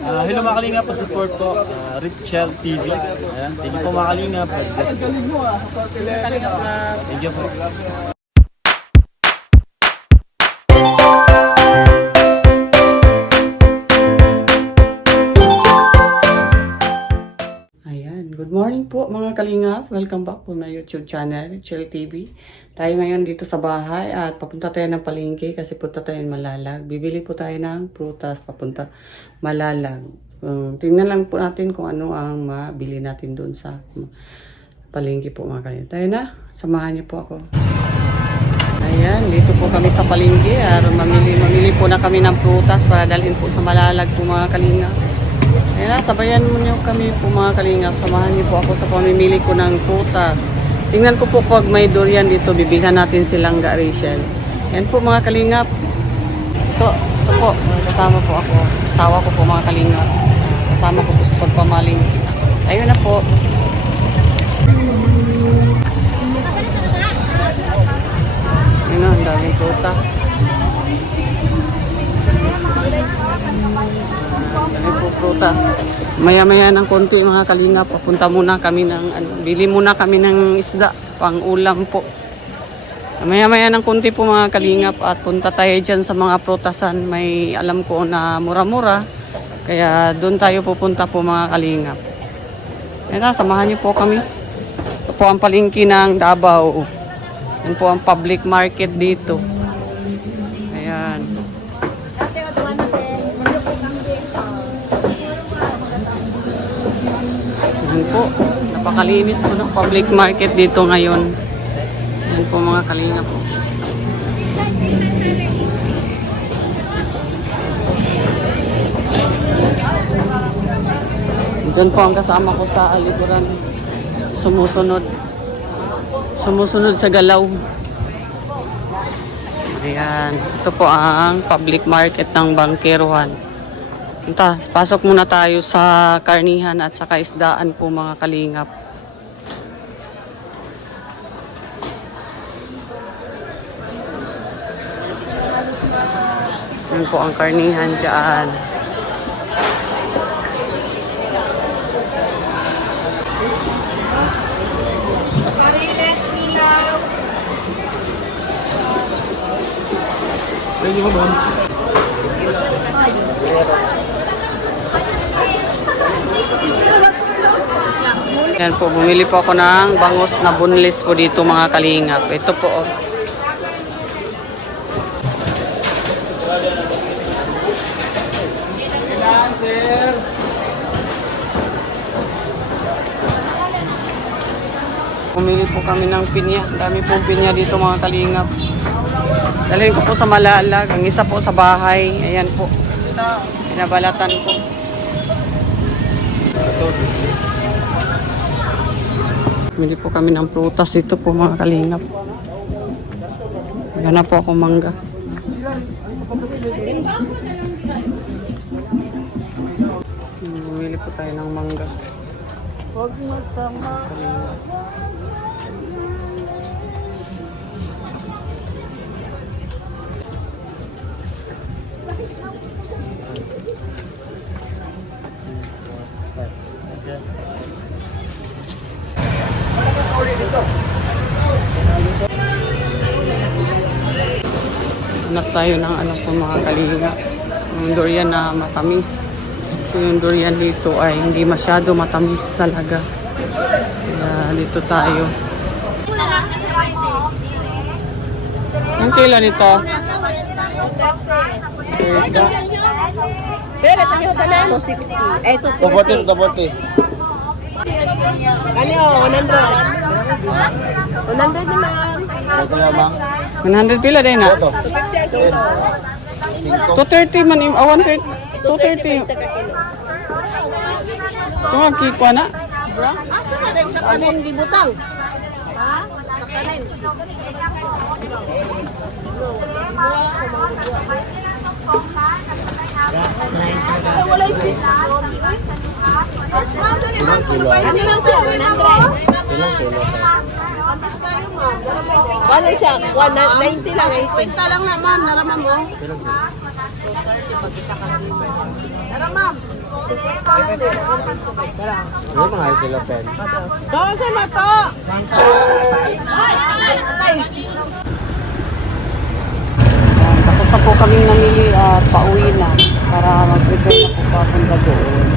Hello mga kalingap, support po Richel TV. Ayan, thank you po mga kalingap. Thank you po. Ayan, good morning po mga kalingap. Welcome back po my YouTube channel, Richel TV. Tayo ngayon dito sa bahay at papunta tayo ng palengke kasi punta tayo ng Malalag. Bibili po tayo ng prutas papunta Malalag. Tingnan lang po natin kung ano ang mabili natin doon sa palengke po mga kalingap. Tayo na, samahan niyo po ako. Ayan, dito po kami sa palengke. Mamili po na kami ng prutas para dalhin po sa Malalag po mga kalingap. Ayan, sabayan mo niyo kami po mga kalingap. Samahan niyo po ako sa pamimili ko ng prutas. Tingnan ko po pag may durian dito, bibilhan natin silang Rachel. Ayan po mga kalingap. Ito po, kasama po ako. Asawa ko po mga kalingap. Kasama ko po sa pagpamaling. Ayun na po. Ayun na, ang daming prutas. Dami po prutas. Maya-maya ng konti mga kalingap, papunta muna kami ng bili muna kami ng isda pang ulam po. Maya-maya ng konti po mga kalingap at punta tayo diyan sa mga prutasan. May alam ko na mura-mura. Kaya doon tayo pupunta po mga kalingap. Ayan, samahan niyo po kami. Ito po ang palengke ng Davao. Yan po ang public market dito. Ayan. Yan po, napakalinis po ng public market dito ngayon. Yan po mga kalingap po. Diyan po ang kasama ko sa alikuran. Sumusunod sa galaw. Ayan, ito po ang public market ng Bangkeruhan. Pasok muna tayo sa karnihan at saka isdaan po mga kalingap. Yan po ang karnihan dyan. Pwede mo ba? Yan po, bumili po ako ng bangus na bunlis po dito mga kalingap. Ito po. Oh. Bumili po kami ng pinya. Dami pong pinya dito mga kalingap. Dalhin ko po sa Malalag. Ang isa po sa bahay. Ayan po. Pinabalatan po. Bumili po kami ng prutas dito po mga kalingap. Magana po ako mangga. Bumili po tayo ng mangga. Huwag matama. Hanap tayo ng ano po mga kalingap. Yung durian na matamis. Kasi yung durian dito ay hindi masyado matamis talaga. Kaya dito tayo. Ang kailan ito? Pero ito yung tanan 260. Eh, 240. 240. Kali o, 100. 100 naman. Ito lamang. 100 pila din na? 250 ang kilo. 230 man yung 130. 230. Sa kakilo. Ito ang kikwa na. Bro? Asa na din sa kanin di butang? Ha? Sa kanin. Ay, wala yung pizza. Mas ma'am, dali ma'am. Ano lang siya? 100. Ilang kilo? Pantas kayo ma'am. Wala siya. 190 lang. 50 lang na ma'am. Narama mo. 230 pag isa ka. Tara ma'am. Ano mga sila pen? Doon sa mato! Tapos na po kaming namili at pauwi na para mag-prepare na po papunta doon.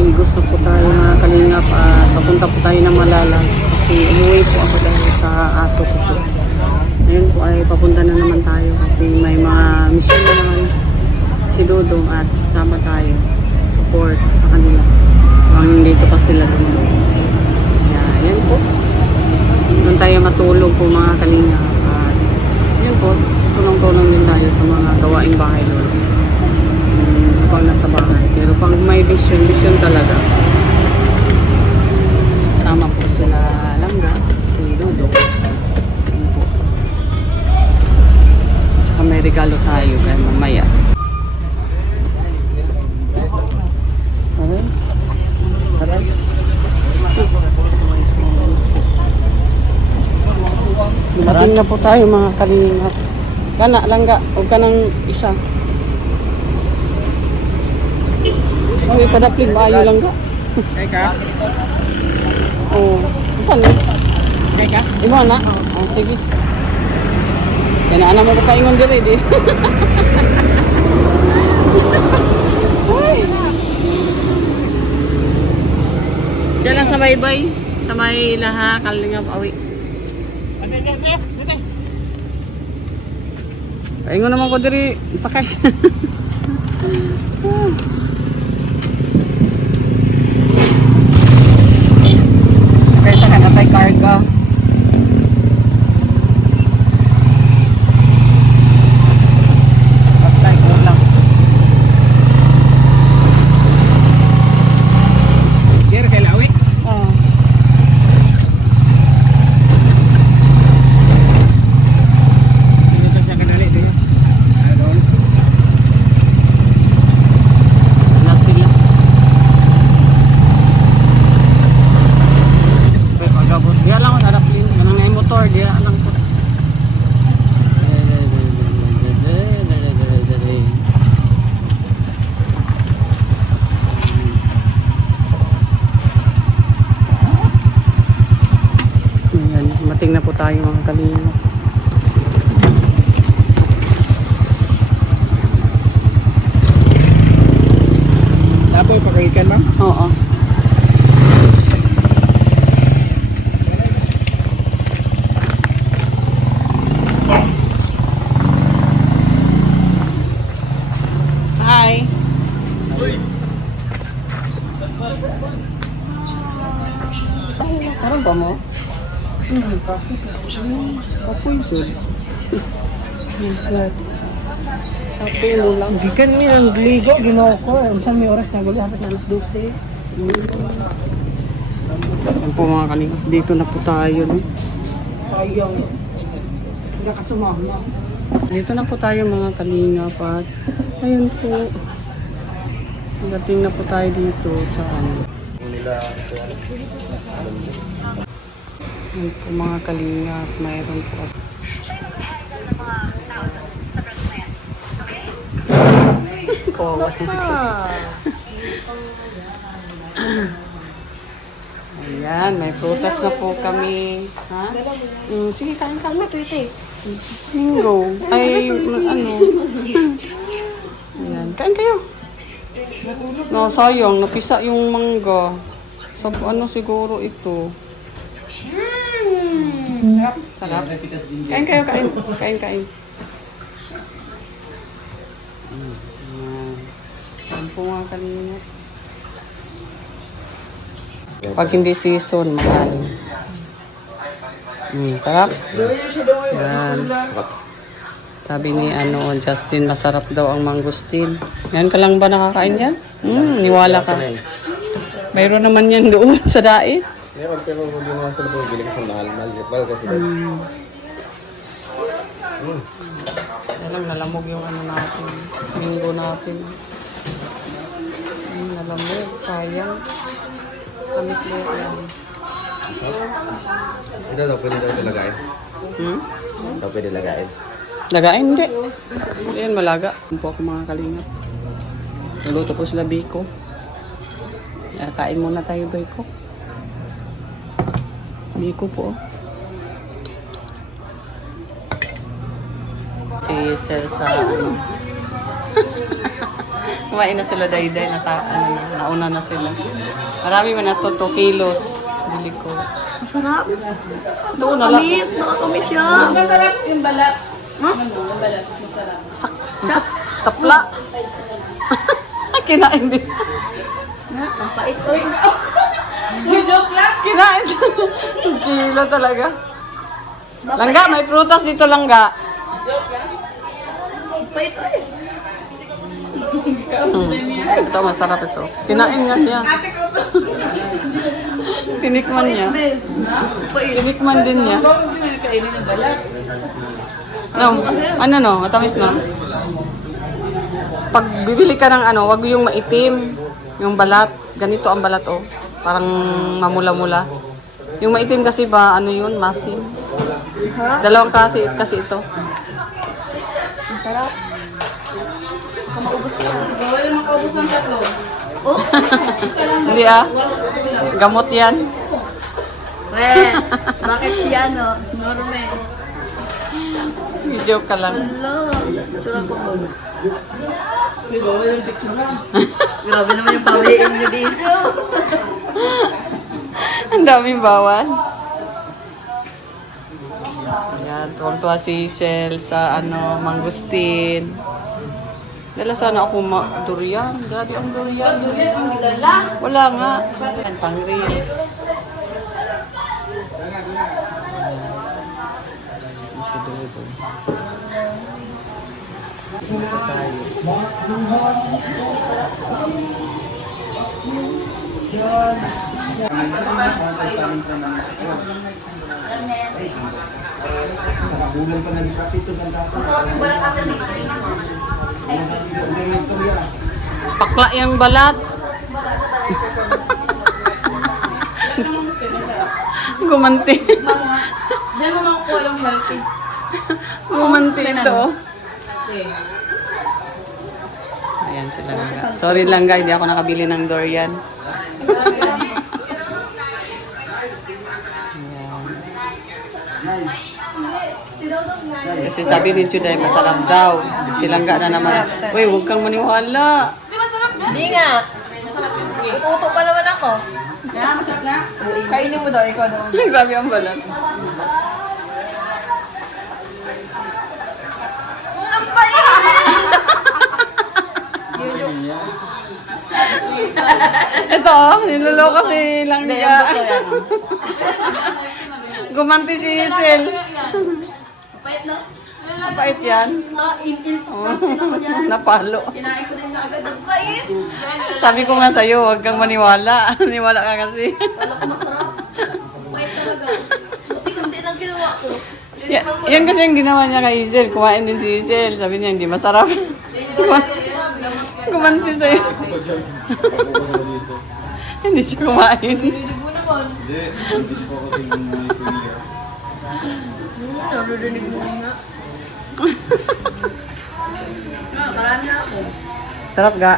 Ligos na po tayo mga kalingap at papunta po tayo ng Malalag kasi umuwi po ako dahil sa aso ko po. Ngayon po ay papunta na naman tayo kasi may mga mission na naman si Dodong at sasama tayo support sa kanila. Dito pa sila doon. Yan po. Doon tayo matulog po mga kalingap at yan po, tulong-tulong din tayo sa mga gawaing bahay doon. Pag nasa bahay. Pero pag may vision talaga. Sama po sila Langga, si Dodo. Yun po. Tsaka may regalo tayo kay mamaya. Aray. Dumating na po tayo mga kalingap. Kana Langga, huwag ka ng isa. Ay, kadaplig maayo lang ka. Kay ka? Oo. Saan eh? Kay ka? Iba na? Oh, sige. Kaya na mo ko kaingon dire, di. Diyan lang sa baybay. Sa may laha, kalingap, awi. Kaingon naman ko dire, sakay. Kaya ka na tayo karga. Patay ko lang. Gere kay Lawi? Oo. Sino ka siya kanali din? Ayun. Wala sila. Pagabot. Diya lang ako naraplin. Ganang nga yung motor. Diya lang po. Ayan, mating na po tayo mga kalingap. Tapoy pagkakikan ma'am? Oo. Hi. Parang ba mo? Kapoy dyan. Kapoy mo lang. Gikan mi ang ligo, ginawa ko. Saan may oras na gulo? Hapit na alas 12. Yan po mga kalinga. Dito na po tayo. No? Sayang. Hindi ka sumama. Dito na po tayo mga kalinga. At ayun po. Magating na po tayo dito sa ano. Yan po mga kalinga. At mayroon po. Ayan, may prutas na po kami. Ha? Sige, kain ka. Mango. Ay, ano. Ayan, kain kayo. No, sayang. Napisa yung mangga. Sa ano siguro ito. Sarap. Kain kayo, kain. Kain. Ayan po mga kalingat. Pag hindi season, mahal. Sarap. Yan. Sabi ni Justin, masarap daw ang mangustin. Yan ka lang ba nakakain yan? Niwala ka. Mayroon naman yan doon sa dait. Meron, pero hindi naman sila bumibili kasi mahal kasi. Alam, nalamog yung natin. Minggo natin. Nalamog. Sayang. Kamis lang yan. Ito daw, pwede daw ito lagayin. Daw pwede lagayin. Lagain, hindi. Hindi yan malaga. Po ako mga kalingap. Naluto po sila Biko. Kain muna tayo Biko. Biko po. Si Celsa, kumain na sila dayday, nauna na sila. Marami man na to, 2 kilos. Bili ko. Masarap. Doon na lang. Nakakamis siya. Masarap yung balat. Yung balat, masarap. Tapla. Kinain din. Ang pait ko. Joke lang. Kinain din. Chilo talaga. Langga, may prutas dito langga. Ang pait ko. Ito, masarap ito. Kinain nga niya. Tinikman niya. Tinikman din niya. Kainin ng balat. No, matamis na. Pag bibili ka ng wag yung maitim, yung balat. Ganito ang balat, oh. Parang mamula-mula. Yung maitim kasi ba, yun, masim. Dalawang kasi ito. Masarap. Baka maubos ko. Bawal na makaubos ng 3. Oh? Hindi gamot yan. Bakit siya, Norme? Joke ka lang. Hello. Sarap ko. Grabe naman yung pawiin niyo dito. Ang daming bawal. Ayan, tuwang-tuwa si Sel sa mangustin. Dala sana ako durian. Grabe ang durian. Durian ang gidala. Wala nga. Ang pang-reels. Si Dodo. Pakla yung balat. Gumanti. Diyan mo makukuha yung healthy. Gumanti ito. Ayan sila nga. Sorry lang guys, hindi ako nakabili ng durian. Kasi sabi ni Juday, masarap daw. Silangga na naman. Uy, huwag kang maniwala. Hindi nga. Uto pa naman ako. Masarap na. Kainin mo daw, ikaw daw. Grabe ang balat. Ang pait! Ito, niloloko si Langga. Gumanti si Hazel. Pait na. Mapait yan. Napalo. Kinain ko din na agad. Ang pait! Sabi ko nga sa'yo, huwag kang maniwala. Maniwala ka kasi. Wala ko masarap. Pait talaga. Buti kundi lang ginawa ko. Yan kasi yung ginawa niya kay Hazel. Kumain din si Hazel. Sabi niya, hindi masarap. Gumanti sa'yo. Hindi siya kumain. Naririnig mo nga. Marami na ako. Sarap ga.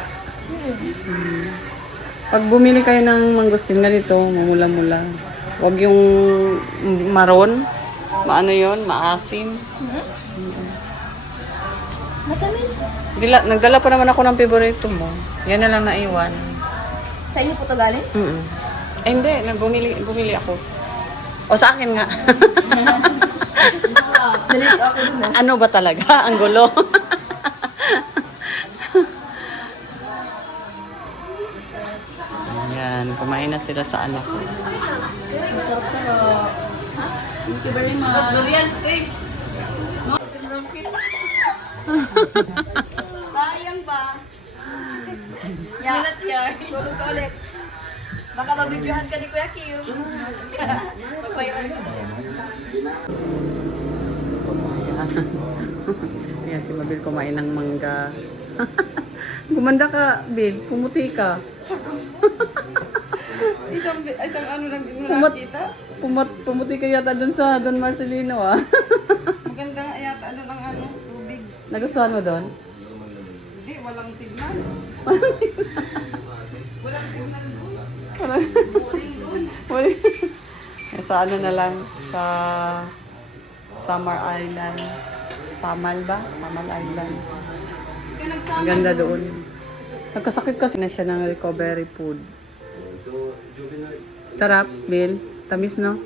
Pag bumili kayo ng mangustin ganito, mamula-mula. Huwag yung maron. Maano yun? Maasim. Matamis. Nagdala pa naman ako ng favorito mo. Yan na lang naiwan. Sa inyo po ito galing? Eh, hindi. Bumili ako. O sa akin nga. Dalit ako dun Ano ba talaga? Ang gulo. Yan. Kumain na sila sa anak ko. Masarap-sarap. Thank you very much. Durian steak. Sayang ba? Yan. Tulog ka ulit. Baka mabidyohan ka ni Kuya Kim. Magpairan ka. Ayan, si Mabil kumain ng mangga. Gumanda ka, Bil. Pumuti ka. Isang ano lang din mo nakita? Pumuti ka yata dun sa Don Marcelino, ah. Maganda nga yata ano lang ano, tubig. Nagustuhan mo doon? Hindi, walang signal. Walang signal doon. Boring doon. Sa ano na lang, sa Samar Island. Samal ba? Samal Island. Ang ganda doon. Nagkasakit kasi na siya ng recovery food. Sarap, Bill. Tamis, no?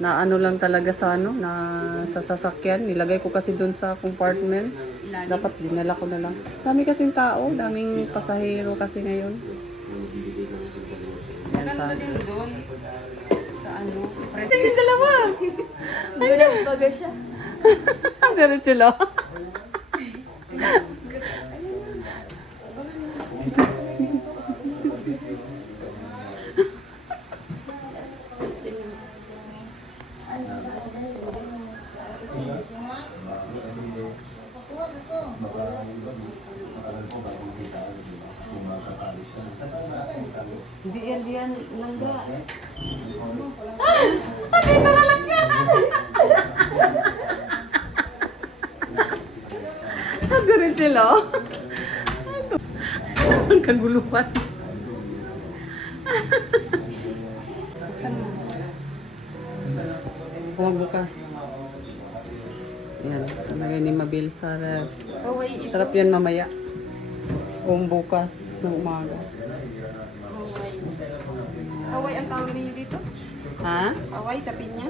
Na ano lang talaga sa ano, na sa sasakyan. Nilagay ko kasi doon sa compartment. Dapat dinala ko na lang. Dami kasing tao, daming pasahero kasi ngayon. Yan sa... Maganda din doon. Sa ano. Sige, yung dalawa! Doon ang baga siya. Diretso lang. Hindi yan langga. Diretso lang. Ang kaguluhan. Huwag bukas. Yan, talagay ni Mabil sa ref. Kaway ito. Sarap yan mamaya. Kung bukas ng umaga. Kaway ang tawag ninyo dito? Ha? Kaway sa pinya?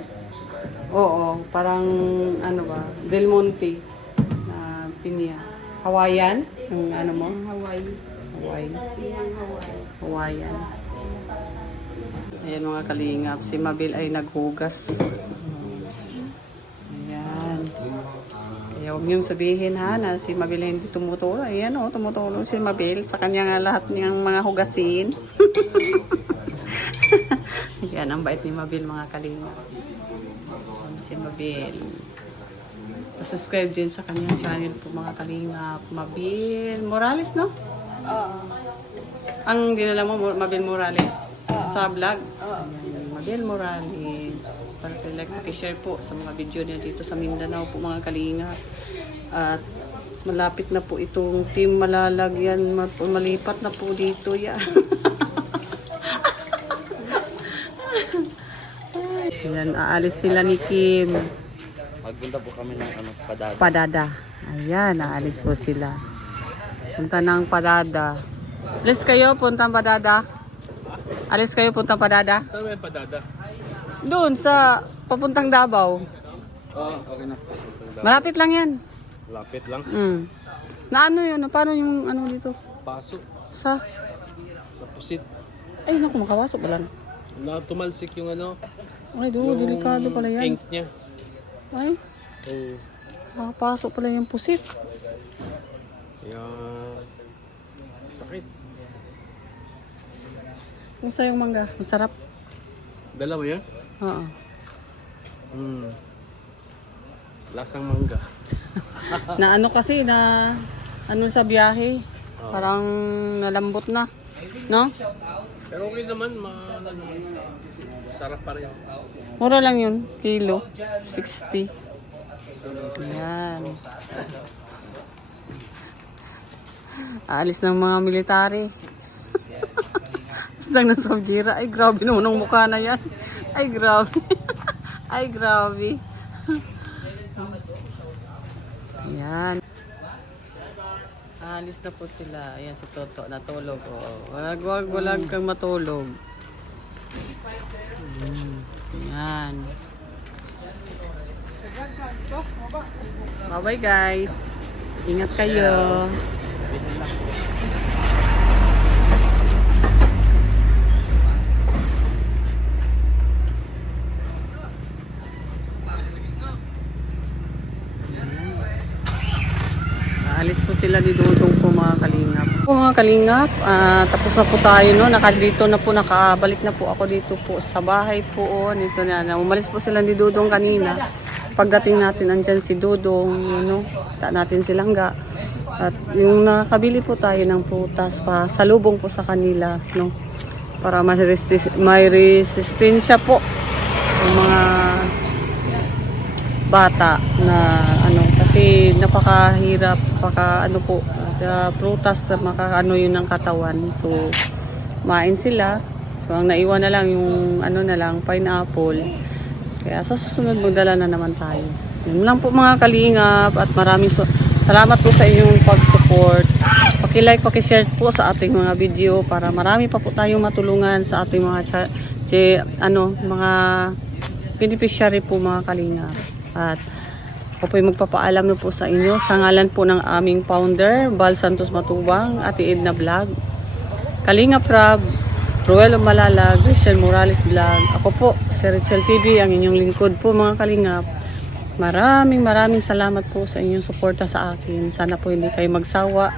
Oo, parang ano ba? Del Monte na pinya. Hawaiian? Yung ano mo? Hawaii. Hawaii. Pinyang Hawaii. Hawaiian. Ayan mga kalingap, si Mabil ay naghugas. Ayan. Kaya huwag niyong sabihin ha, na si Mabil ay hindi tumutulong. Ayan o, tumutulong si Mabil sa kanya lahat niyang mga hugasin. Ayan, ang bait ni Mabil mga kalingap. Si Mabil. Subscribe din sa kanyang channel po mga kalingap. Mabil Morales, no? Oo. Ang dinala mo, Mabil Morales. Sa vlog. Oo. Mabil Morales. Para like, pakishare po sa mga video niya dito sa Mindanao po mga kalingap. At malapit na po itong team malalagyan. Malipat na po dito. Yeah. Ayan, aalis sila ni Kim. Magpunta po kami ng ano, Padada. Padada. Ayan, aalis po sila. Punta ng Padada. Alis kayo, puntang Padada. Alis kayo, puntang Padada. Saan may Padada? Doon sa papuntang Davao. Okay na. Malapit lang yan. Lapit lang. Na ano yun? Paano yung ano dito? Paso. Sa? Sa pusit. Ay, naku, makawasok wala na. Tumalsik yung ano. Ay, doon, delikado pala yan. Ink niya. Ay, pasok pala yung pusit. Kaya sakit. Kumusta yung mangga? Masarap. Dalawa yan? Oo. Lasang mangga. Na ano kasi, na ano sa biyahe. Parang nalambot na. No? Pero okay naman, sarap pa rin. Mura lang yun, kilo. 60. Ayan. Aalis ng mga military. Isang ng Saudira. Ay, grabe naman ang mukha na yan. Ay, grabe. Ay, grabe. Ayan. Aalis na po sila. Ayan si Toto, natulog. Oh. Wag kang matulog. Ayan. Bye-bye guys. Ingat kayo. mga kalingap, tapos na po tayo no, nakabalik na po ako dito po sa bahay po. Dito na, umalis po sila ni Dudong kanina. Pagdating natin, andyan si Dudong, yun, no, kita natin silangga. At yung nakabili po tayo ng prutas pa, salubong po sa kanila, no, para may resistensya po yung mga bata na kasi napakahirap po prutas makaano yun ng katawan, so main sila. So ang naiwan na lang yung pineapple, kaya sa susunod magdala na naman tayo. Yun lang po mga kalingap, at maraming salamat po sa inyong pag-support. Paki-like, paki-share po sa ating mga video para marami pa po tayong matulungan sa ating mga mga beneficiary po mga kalingap. At ako po magpapaalam na po sa inyo sa ngalan po ng aming founder, Val Santos Matubang, Ate Edna Vlog, Kalingap Rab, Ruel Malalag, Rachel Morales Vlog. Ako po, si Rachel TV, ang inyong lingkod po mga kalingap. Maraming salamat po sa inyong suporta sa akin. Sana po hindi kayo magsawa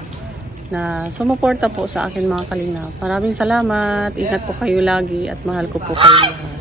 na sumuporta po sa akin mga kalingap. Maraming salamat. Ingat po kayo lagi at mahal ko po kayo lahat.